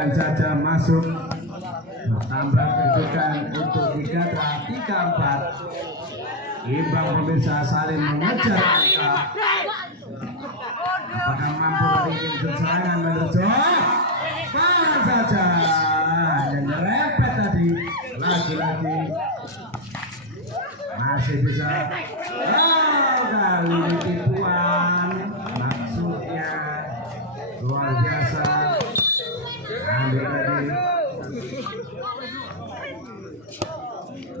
Balan saja masuk. Tambah kedudukan untuk 3-4. Imbang pemirsa saling mengejar angka. Apakah mampu mengirim serangan menuju? Balan saja yang nyerempet tadi. Lagi-lagi masih bisa. Kali ini tipuan. Maksudnya luar biasa. Ambil lagi.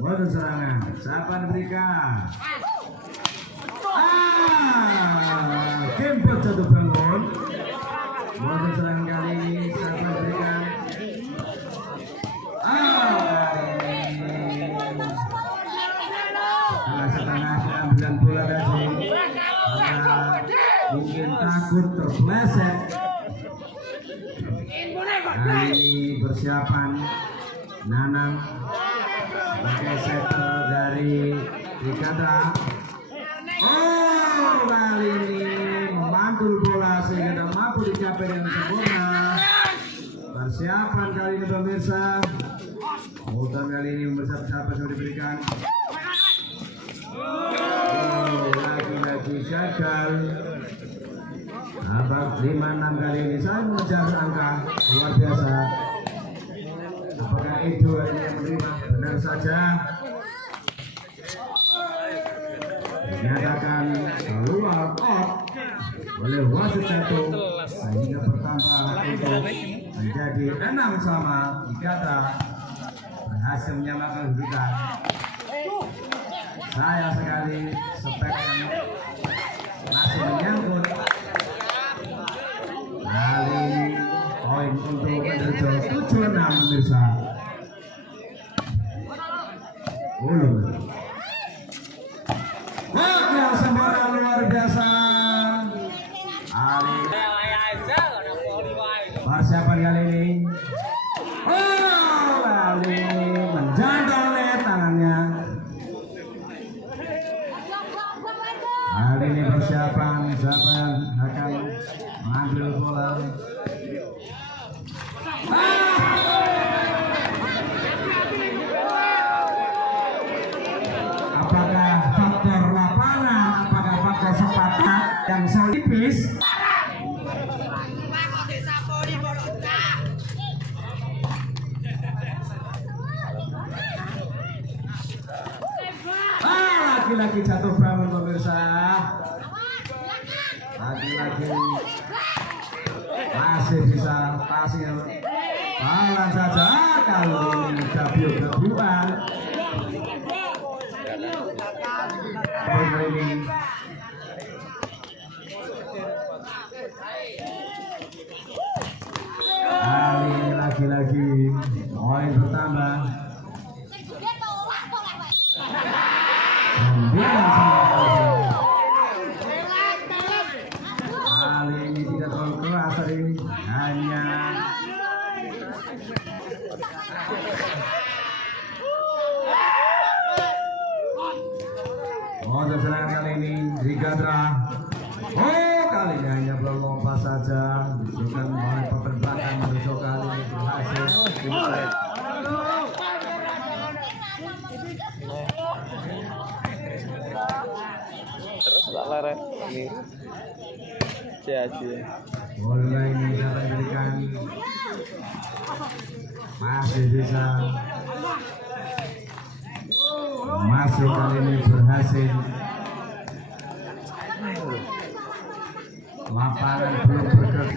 Modus serangan. Siapa diberikan? Kempot jatuh bangun. Modus serangan kali ini siapa diberikan? Kali ini setengah keambilan bola tadi. Mungkin takut terpleset. Kali ini persiapan Nanang sebagai setter dari Trikadra. Kali ini memantul bola sehingga tidak mampu dicapai dengan sempurna. Persiapan kali ini pemirsa. Muter kali ini siapa yang diberikan. Lagi-lagi gagal. Abang 5-6 kali ini saya mengejar angka luar biasa. Apakah itu ini yang menerima? Benar saja. Dinyatakan keluar out oleh wasit jatuh sehingga bertambah untuk menjadi 6 sama. Trikadra berhasil menyamakan kedudukan. Sayang sekali spek yang masih menyangkut. Kali ini poin untuk Menerjo 7-6 pemirsa. Yang sempurna luar biasa. Persiapan kali ini. Kali ini menjandol tangannya. Kali ini persiapan siapa yang akan mengambil bola. Apakah faktor lapangan, apakah faktor sepatah yang solidis? Lagi-lagi jatuh bangun pemirsa. Lagi-lagi masih bisa passing. Balan saja kali ini gabiu-gabiuan. Ini kali ini lagi-lagi poin bertambah. Kali ini tidak terlalu keras hari ini, hanya untuk serangan kali ini Trikadra. Kali ini hanya berlompat saja. Bukan oleh papan belakang menuju kali ini berhasil. Terus tak lari ini cia-cia. Bola ini dapat diberikan, masih bisa masuk kali ini berhasil. Lapangan belum bergerak.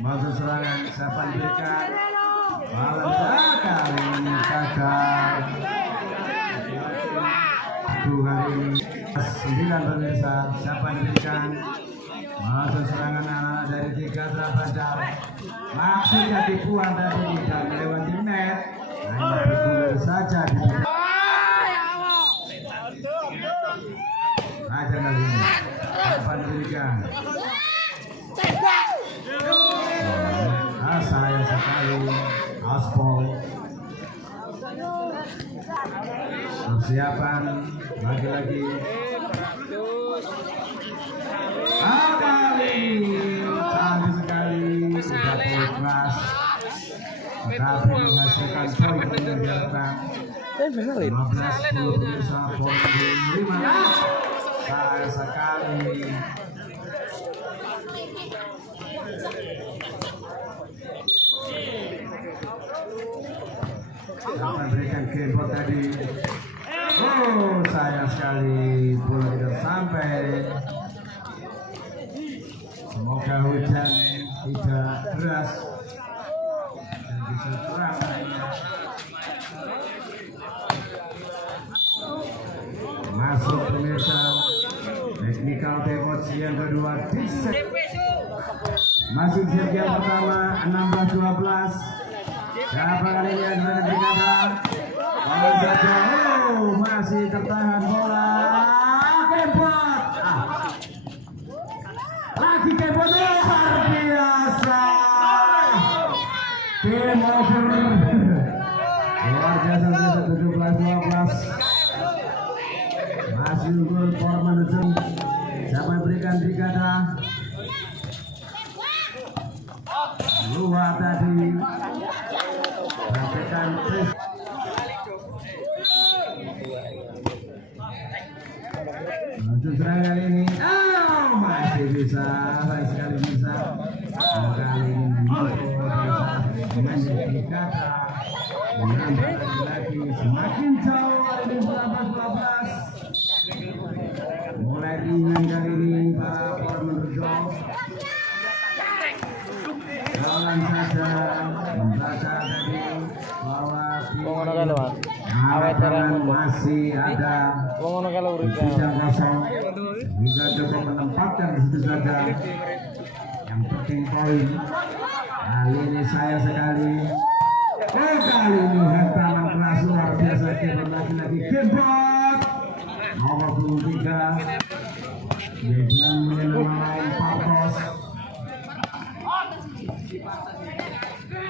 Masuk serangan siapa diberikan? Balan kali ini gagal. Kali ini 9 pemirsa siapa diberikan? Masuk serangan anak dari Trikadra Badar. Maksudnya tipuan tadi tidak melewati net, hanya bergulir saja di ajar kali ini siapa diberikan? Sayang sekali aspol. Persiapan lagi-lagi. Kali tapi menghasilkan poin yang diharapkan. 15-10 pemirsa, poin diterima. Sayang sekali. Sampai berikan keyboard tadi. Oh, sayang sekali bola tidak sampai. Semoga hujan tidak deras dan bisa terang. Masuk pemirsa, technical damage yang kedua di set. Masih set yang pertama 16-12. Siapa kali ini yang diberikan? Oh, masih tertahan bola. Kebot. Lagi kebot luar biasa. Game over. Luar biasa 17-12. Masih unggul Portman Ujung. Siapa yang berikan brigada? Luar tadi. Berikan Chris. Lanjut serang kali ini. Oh, masih bisa. Baik sekali bisa. Kali ini dengan brigada. Menambah lagi semakin jauh. Ini 18-12. Mulai ringan kali ini Pak Portman Ujung. Jalan saja membaca tadi bahwa masih ada bidang kosong hingga coba menempatkan di situ saja. Yang penting poin. Kali ini saya sekali. Kali ini hantaman keras luar biasa. Lagi-lagi kebot nomor 23 dengan menyelamatkan Partos.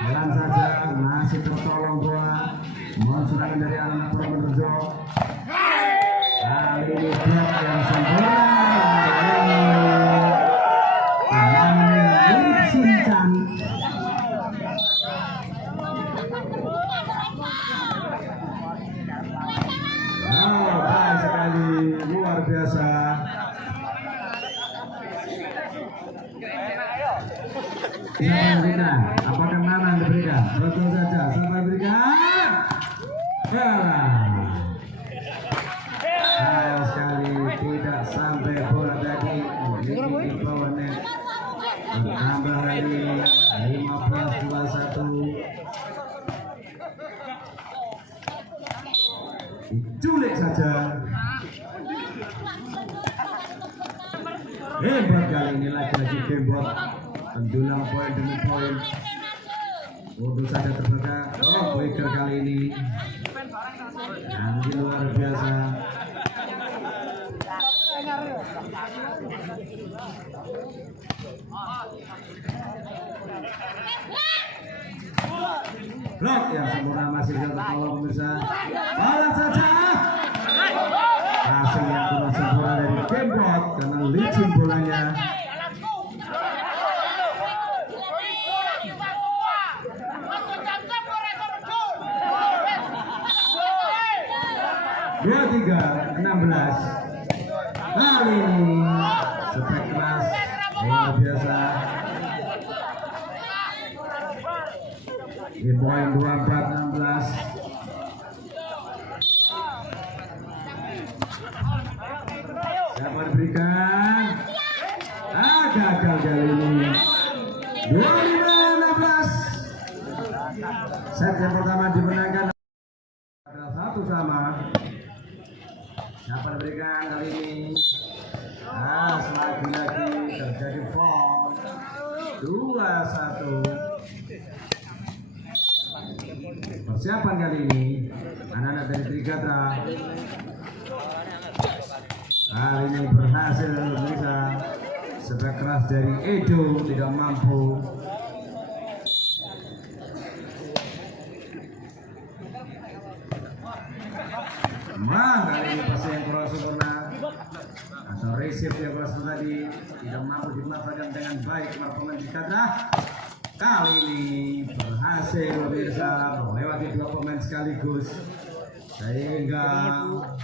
Jalan saja masih tertolong bola. Mohon serangan dari anak Portman Ujung. Kali ini blok yang sempurna. Sincan. Oh, baik sekali, luar biasa. Apakah mana yang diberikan? Betul saja, sampai berikan. Sayang sekali tidak sampai bola tadi di bawah net. Bertambah lagi 15-21. Diculik saja. Hebat kali ini lagi-lagi keyboard. Pendulang poin demi poin. Untuk saja terbuka. Oh, Boyker kali ini yang luar biasa. Blok yang sempurna masih bisa tertolong pemirsa. Balas saja. Hasil yang kurang sempurna dari keyboard karena licin bolanya. Dua 3-16. Kali ini spek keras luar biasa. Di poin 24-16. Siapa diberikan? Gagal kali ini. 25-16. Set yang pertama dimenangkan satu sama. Siapa diberikan kali ini? Lagi-lagi terjadi foul. 2-1. Persiapan kali ini anak-anak dari Trigatra. Kali ini berhasil bisa. Sebab keras dari Edo tidak mampu. Kali ini pasti yang kurang sempurna atau receive yang kurang tadi tidak mampu dimanfaatkan dengan baik oleh pemain Trigatra. Kali ini berhasil pemirsa melewati dua pemain sekaligus sehingga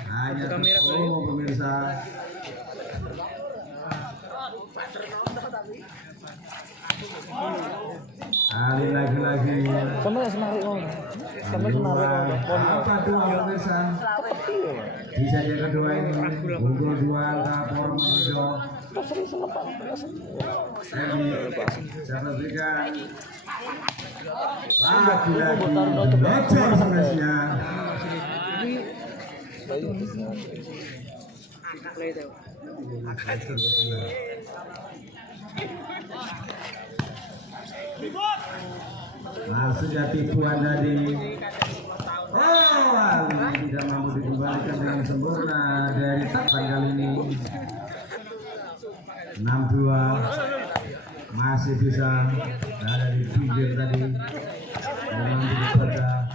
hanya terpuluh pemirsa. Kali lagi-lagi Sama semari om. Sama semari om. apa dua pemirsa di saja kedua ini unggul dua angka Purworejo. Siapa berikan lagi-lagi bocor sebenarnya. Langsung ya tipuan tadi. Oh, Ali tidak mampu dikembalikan dengan sempurna dari tapan kali ini. 6-2 masih bisa ada di pinggir tadi. Memang pada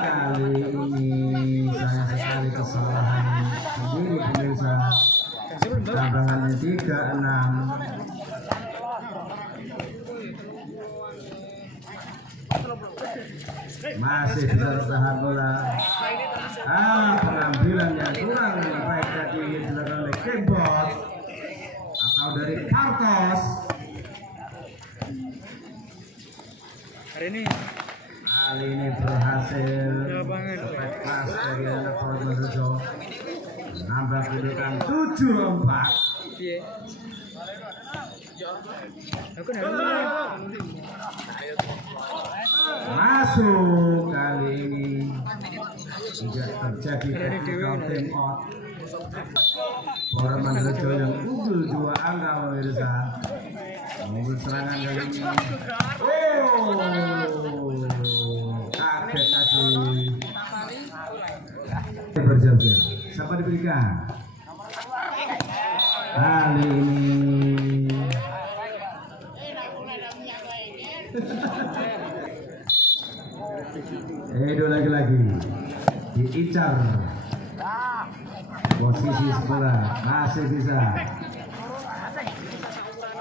kali ini sayang sekali kesalahan sendiri pemirsa. Tambahannya 3-6. Masih bisa bertahan bola. Pengambilan yang kurang baik tadi dilakukan oleh Kebot atau dari Kartos. Kali ini berhasil pas dari anak Purworejo menambah kedudukan 7-4. Masuk kali ini tidak terjadi technical time out. Purworejo yang unggul 2 angka pemirsa. Unggul serangan kali ini. Kaget tadi. Berjam-jam. Siapa diberikan? Kali ini Edo lagi-lagi diincar posisi sebelah masih bisa.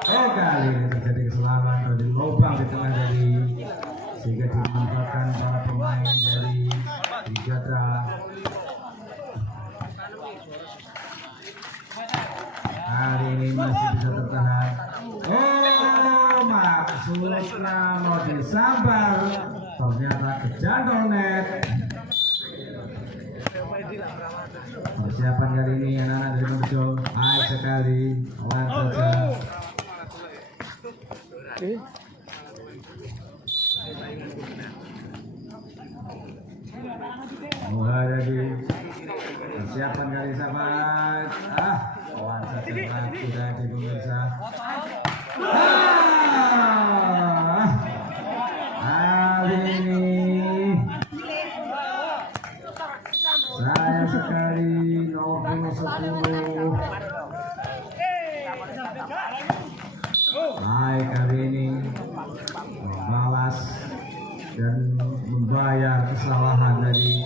Kali ini terjadi kesalahan di lubang di tengah dari sehingga dimanfaatkan para pemain dari Dijata. Kali ini masih bisa tertahan. Maksudnya mau disambar, ternyata kejantol net. Persiapan kali ini anak-anak dari Purworejo baik sekali, awan saja. Muhadadi persiapan kali sahabat. Awan saja lagi dari pemirsa. Kali ini sayang sekali nomor 10. Baik kali ini membalas dan membayar kesalahan dari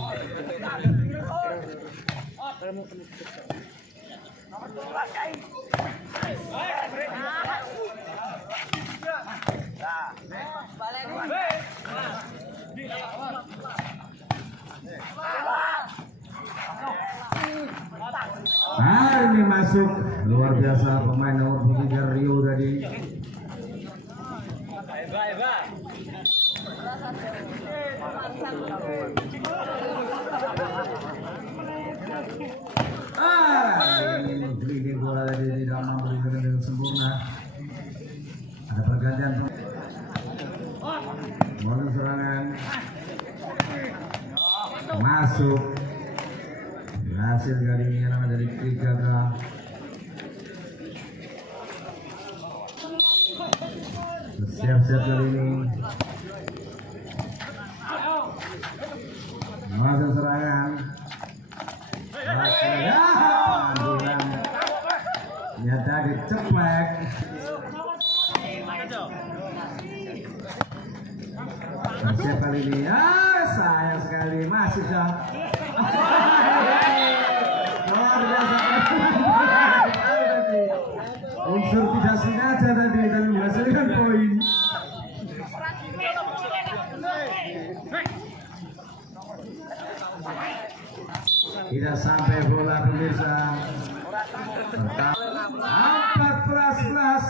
ini masuk luar biasa pemain nomor 3 Rio tadi. Ini menggelinding bola tadi tidak mampu dengan sempurna. Ada pergantian bonus serangan masuk. Berhasil kali ini nama dari 3K. Siap-siap kali ini masuk serangan. Nyata diceplek. Siap kali ini. Sayang sekali masih dah. Luar biasa. Unsur tidak sengaja tadi dan menghasilkan poin. Tidak sampai bola pemirsa. 14-11.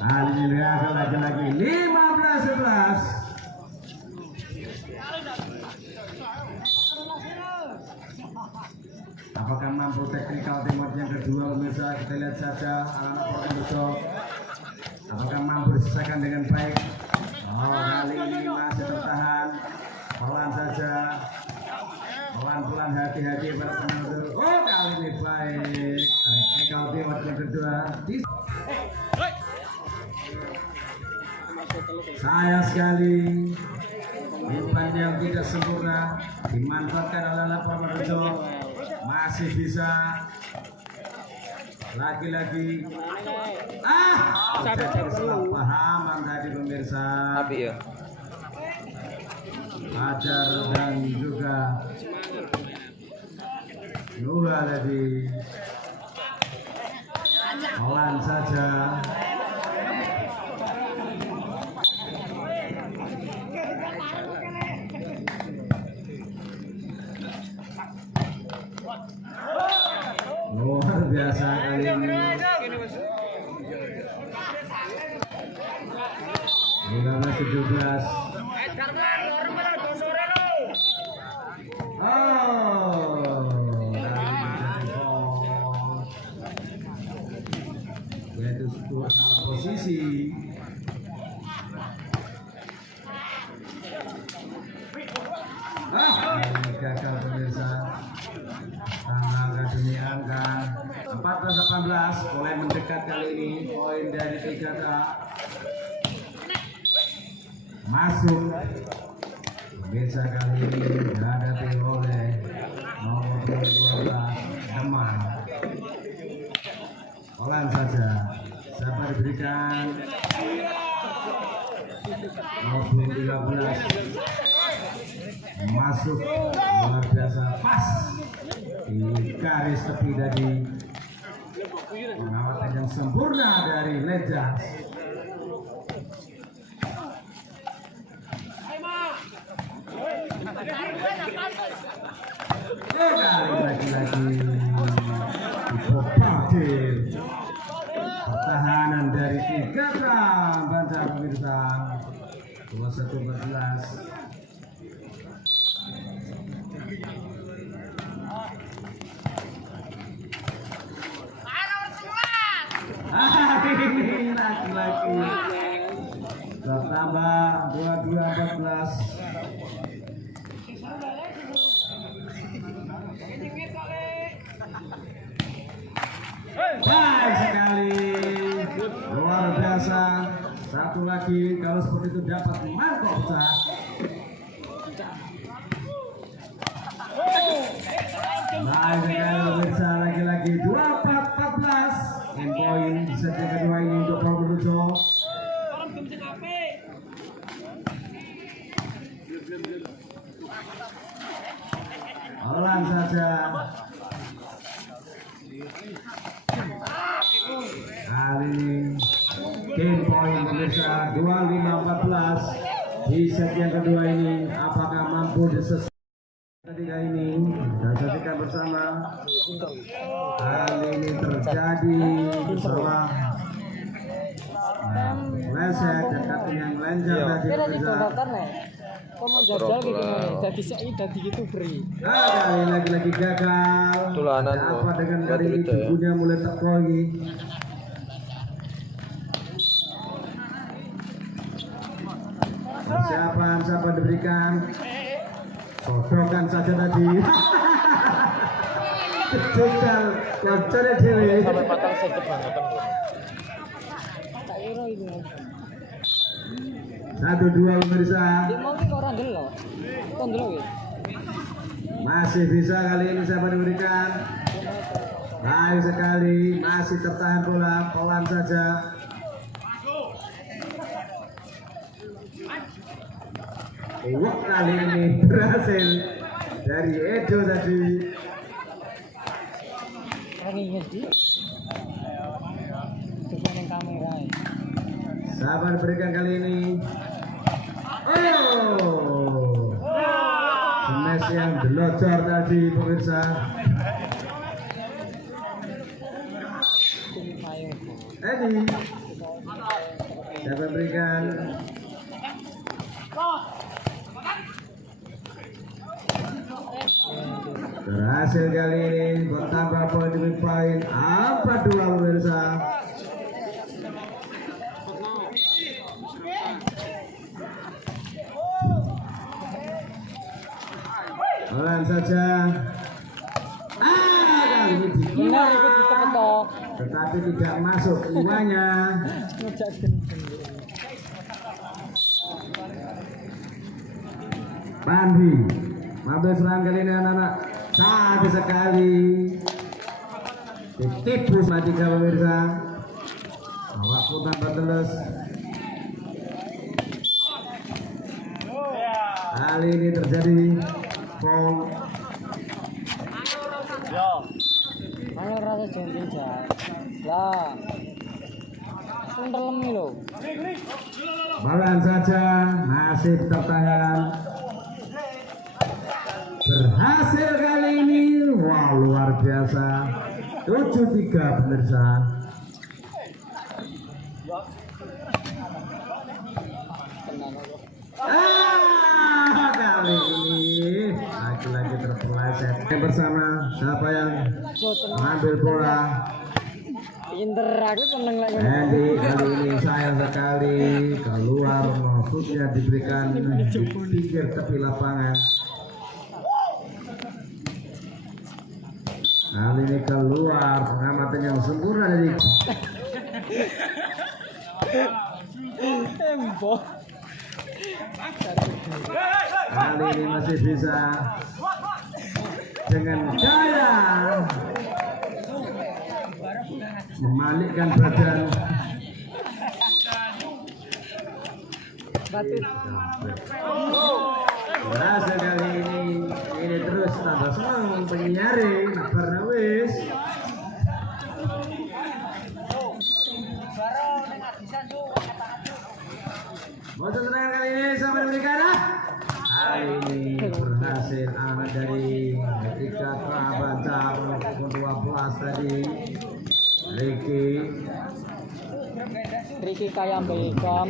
Kali ini lagi-lagi 15-11. Apakah mampu teknikal timur yang kedua pemirsa? Kita lihat saja anak-anak program besok. Apakah mampu diselesaikan dengan baik? Oh, kali ini masih tertahan. Pelan saja. Pelan-pelan hati-hati para penonton. Oh, kali ini baik. Teknikal timur yang kedua. Sayang sekali. Umpan yang tidak sempurna dimanfaatkan oleh anak program besok. Masih bisa lagi-lagi jadi kesalahpahaman tadi pemirsa. Tapi ya Fajar dan juga Nuha tadi pelan saja. Luar biasa kali ini. 15-17. Yaitu salah posisi. Gagal pemirsa. Akademi angka 14-18, mulai mendekat kali ini. Poin dari 3A masuk. Pemirsa kali ini dihadapi oleh nomor 12 Demak. Pelan saja, sabar diberikan. Nomor 13 masuk, luar biasa pas di garis tepi tadi. Pengawatan yang sempurna dari Lejas. Lagi-lagi dipopakir. Pertahanan dari 3 Banjar pemirsa. 21-14. Ini laki-laki bertambah 22-14. Baik sekali, luar biasa. Satu lagi, kalau seperti itu dapat mantap pecah. Baik sekali pemirsa, lagi-lagi 24-14. Poin di set yang kedua ini untuk Probolinggo. Pelan saja. Kali ini game poin pemirsa 25-14 di set yang kedua ini. Apakah mampu diselesaikan ketiga ini? Kita saksikan bersama. Kali ini terjadi bersama leset dekat yang lenjang tadi pemirsa. Kamu jajal gitu jadi saya jadi gitu free. Kali lagi gagal. Tulanan apa dengan kali ini tubuhnya mulai teko lagi. Persiapan diberikan. Sodokan saja tadi. Kecil kocornya dewe. Sampai patang sedep banget. Tak kira ini. 1-2 pemirsa. Masih bisa kali ini siapa diberikan. Baik sekali, masih tertahan bola, pelan saja. Wah, kali ini berhasil dari Edo tadi. Sabar berikan kali ini. Oh, yang delocor tadi pemirsa. Edi siapa berikan berhasil kali ini bertambah poin demi poin 4-2 pemirsa. Pelan saja. Kali ini dikilang, tetapi tidak masuk keduanya. Pandi ambil serangan kali ini anak-anak, cantik sekali. Ditipu sama 3 pemirsa. Waktu tanpa teles. Kali ini terjadi foul. Ayo rasa jengking lah. Sentelem lo. Balan saja masih tertahan. Berhasil kali ini. Wow, luar biasa. 7-3 pemirsa. Kali ini lagi-lagi terpeleset bersama siapa yang mengambil bola. Pinter aku seneng lagi. Andy kali ini sayang sekali keluar, maksudnya diberikan di pinggir tepi lapangan. Kali ini keluar pengamatan yang sempurna dari Tembok. kali ini masih bisa dengan gaya memalikkan badan. Berhasil kali ini terus tambah semangat penyiari Barnawis. Mau tenang kali ini sampai diberikan. Kali ini berhasil anak dari ketika Prabancar 12 tadi. Ricky kayak Beckham.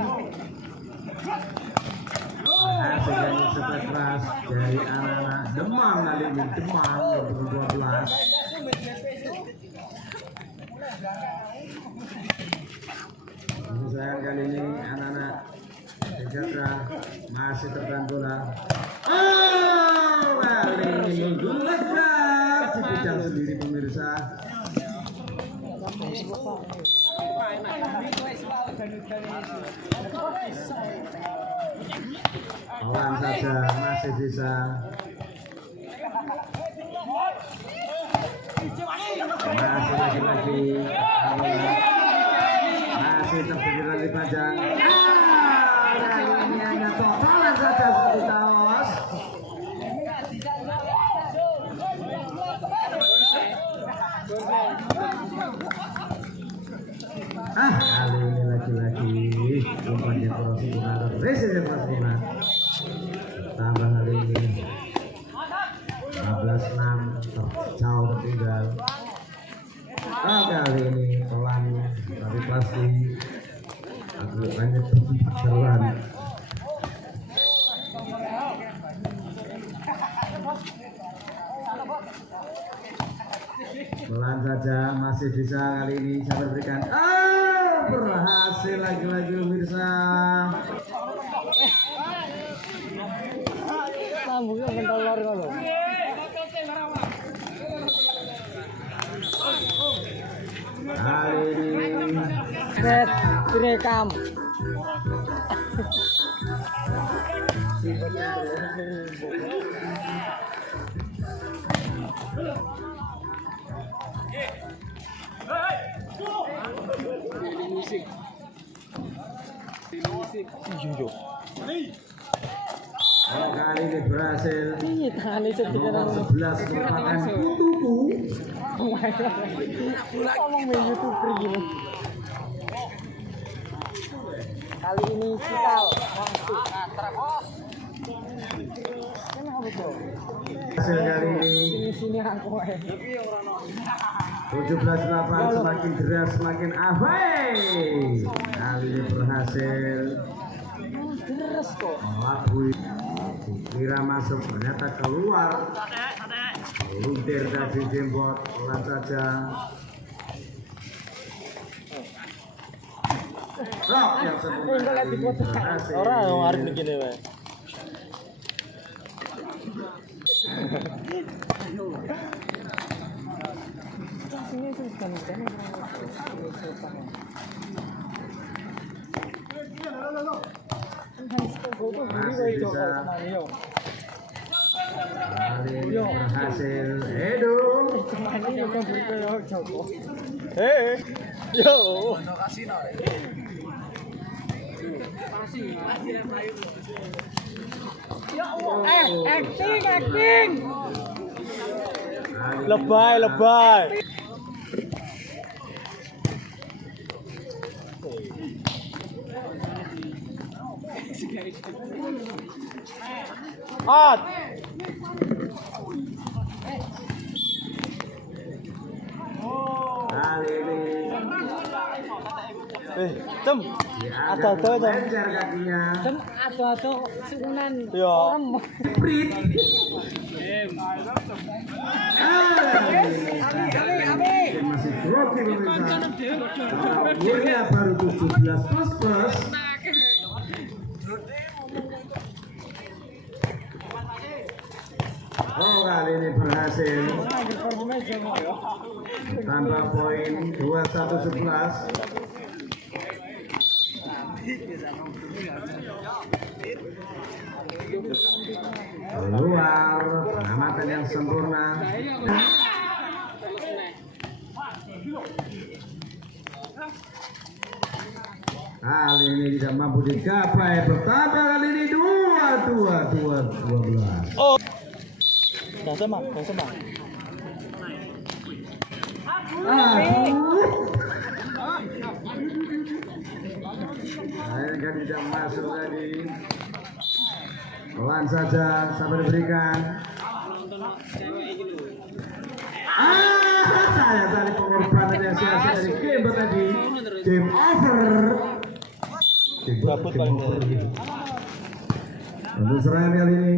Berhasil dari sepak keras dari anak-anak Demang kali ini, Demang 12. Sayang kali ini anak-anak Sejahtera masih tertahan bola. Kali ini gulak dipijak sendiri pemirsa. Lawan saja masih bisa. Masih lagi-lagi. Masih terpikir lagi panjang. Ini hanya totalan saja seperti Taos. Kali ini lagi-lagi umpannya kurang sempurna, resenya kurang sempurna. Tambah kali ini 15-6 jauh tertinggal. Kali ini pelan tapi pasti aku hanya perseteruan. Pelan saja masih bisa kali ini saya berikan. Berhasil lagi-lagi pemirsa. Lambungnya mentelor kalau. Kali ini Set direkam. kali ini berhasil. Iya, tangan itu Nomor 11 merupakan putuku. Ngomong main YouTuber gini. Kali ini kita langsung. Kenapa betul? Hasil kali ini Sini aku. 17-8 semakin deras semakin abai. Kali ini berhasil Deres kok. melabui. Kira masuk ternyata keluar. Luntir tadi jembot pelan saja. Rock yang sempurna berhasil. Orang yang harus begini weh. Kali ini berhasil Edo. Yo. Acting. Lebay. Out. Kali ini Tem. dianggap mengejar kakinya. Ada sunan. Prit. Masih grogi pemirsa. Umurnya baru 17 plus. Oh, kali ini berhasil. Tambah poin 21-11. Keluar pengamatan yang sempurna. Kali ini tidak mampu digapai. Bertambah kali ini 12. Oh. Yang semak. Akhirnya tidak masuk lagi. Pelan saja sampai diberikan. Saya tadi pengorbanan yang sia-sia dari game tadi. Game over. Gabut paling dari. Untuk serangan kali ini.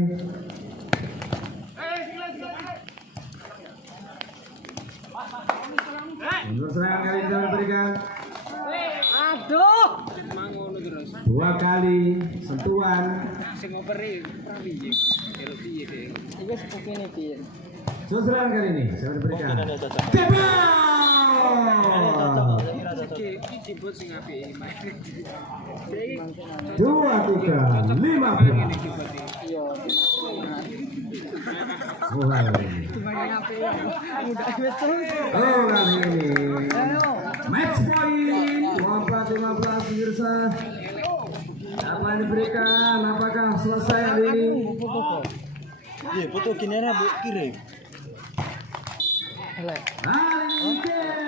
Untuk serangan kali ini kita berikan. Aduh. 2 kali sentuhan. Ini seperti ini, Pin. Untuk serangan kali ini saya berikan. Mungkin ada cocok. Dua, 3, 15. Mulai. Oh, kali ini match point 24-15 pemirsa. Apa yang diberikan? Apakah selesai hari ini? Iya, foto gini Bu kirim. Hari ini